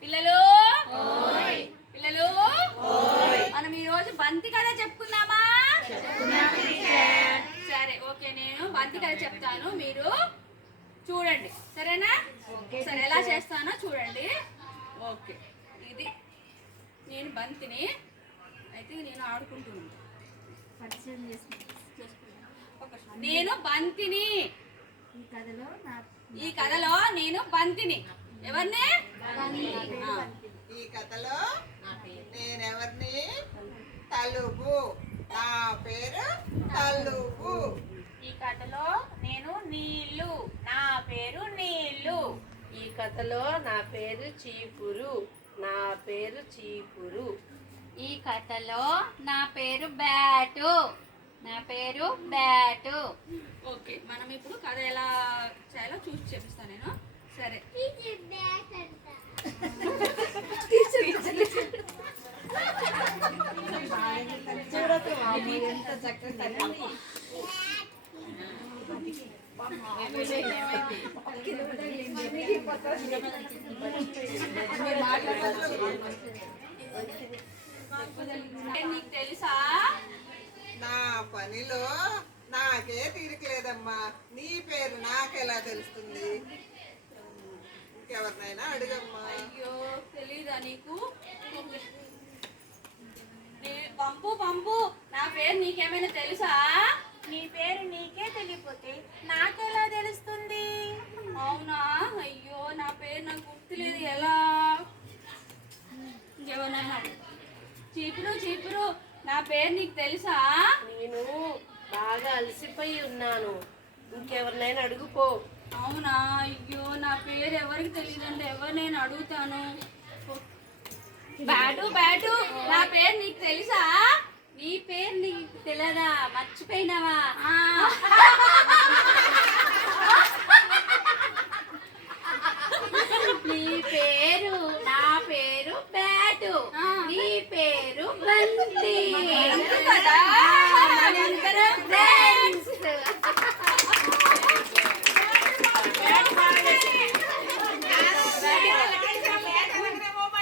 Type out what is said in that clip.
పిల్లలు పిల్లలు మనం ఈ రోజు బంతి కథ చెప్పుకుందామా? సరే ఓకే, నేను బంతి కథ చెప్తాను, మీరు చూడండి సరేనా? సరే ఎలా చేస్తానో చూడండి. ఓకే, ఇది నేను బంతిని అయితే నేను ఆడుకుంటున్నాను. నేను బంతిని, ఈ కథలో నేను బంతిని. ఎవరిని? ఈ కథలో నేనెవరిని? తలుపు. నా పేరు తలుపు. ఈ కథలో నేను నీళ్ళు. నా పేరు నీళ్ళు. ఈ కథలో నా పేరు చీపురు. నా పేరు చీపురు. ఈ కథలో నా పేరు బ్యాటు. నా పేరు బ్యాటు. ఓకే, మనం ఇప్పుడు కథ ఎలా చేయాలో చూసి చెప్పిస్తాను నేను. సరే ఎంత చక్కగా నీకు తెలుసా? నా పనిలో నాకే తీరికలేదమ్మా. నీ పేరు నాకెలా తెలుస్తుంది? ఇంకెవరినైనా అడుగమ్మా. అయ్యో తెలీదా నీకు? పంపు పంపు, నా పేరు నీకేమైనా తెలుసా? నీ పేరు నీకే తెలియపోతే నాకెలా తెలుస్తుంది? అవునా? అయ్యో నా పేరు నాకు గుర్తులేదు, ఎలా? ఇంకెవరైనా అడుగు. చీపురు చీపురు, నా పేరు నీకు తెలుసా? నేను బాగా అలసిపోయి ఉన్నాను, ఇంకెవరినైనా అడుగుపో. అవునా? అయ్యో నా పేరు ఎవరికి తెలియదంటే ఎవరినైనా అడుగుతాను. బ్యాటు బ్యాటు, నా పేరు నీకు తెలుసా? నీ పేరు నీకు తెలియదా? మర్చిపోయినావా? నీ పేరు నా పేరు బ్యాటు. నీ పేరు బంతి. కదా మనందరం